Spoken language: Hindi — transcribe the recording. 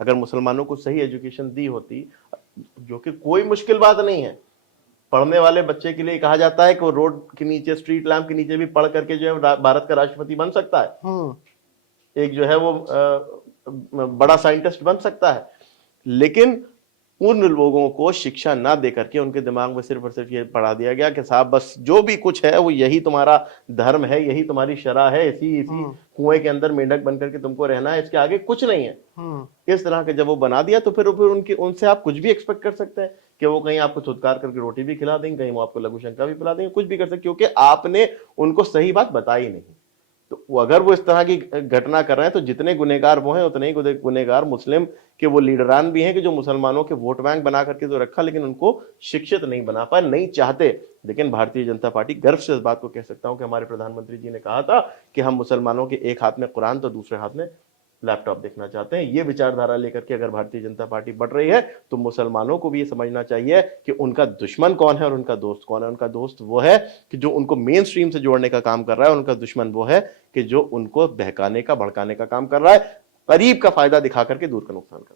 अगर मुसलमानों को सही एजुकेशन दी होती, जो कि कोई मुश्किल बात नहीं है, पढ़ने वाले बच्चे के लिए कहा जाता है कि वो रोड के नीचे, स्ट्रीट लैम्प के नीचे भी पढ़ करके जो है भारत का राष्ट्रपति बन सकता है, एक जो है वो बड़ा साइंटिस्ट बन सकता है। लेकिन उन लोगों को शिक्षा ना दे करके उनके दिमाग में सिर्फ और सिर्फ ये पढ़ा दिया गया कि साहब बस जो भी कुछ है वो यही तुम्हारा धर्म है, यही तुम्हारी शरह है, इसी कुएं के अंदर मेंढक बन करके तुमको रहना है, इसके आगे कुछ नहीं है। इस तरह के जब वो बना दिया तो फिर उनसे आप कुछ भी एक्सपेक्ट कर सकते हैं कि वो कहीं आपको छुटकार करके रोटी भी खिला देंगे, कहीं वो आपको लघु शंका भी पिला देंगे, कुछ भी कर सकते, क्योंकि आपने उनको सही बात बताई नहीं। तो अगर वो इस तरह की घटना कर रहे हैं तो जितने गुनहगार वो हैं उतने ही गुनहगार मुस्लिम के वो लीडरान भी हैं कि जो मुसलमानों के वोट बैंक बना करके तो रखा, लेकिन उनको शिक्षित नहीं बना पाए, नहीं चाहते। लेकिन भारतीय जनता पार्टी गर्व से इस बात को कह सकता हूं कि हमारे प्रधानमंत्री जी ने कहा था कि हम मुसलमानों के एक हाथ में कुरान तो दूसरे हाथ में लैपटॉप देखना चाहते हैं। ये विचारधारा लेकर के अगर भारतीय जनता पार्टी बढ़ रही है तो मुसलमानों को भी ये समझना चाहिए कि उनका दुश्मन कौन है और उनका दोस्त कौन है। उनका दोस्त वो है कि जो उनको मेन स्ट्रीम से जोड़ने का काम कर रहा है, उनका दुश्मन वो है कि जो उनको बहकाने का, भड़काने का काम कर रहा है, करीब का फायदा दिखा करके दूर का नुकसान कर रहा है।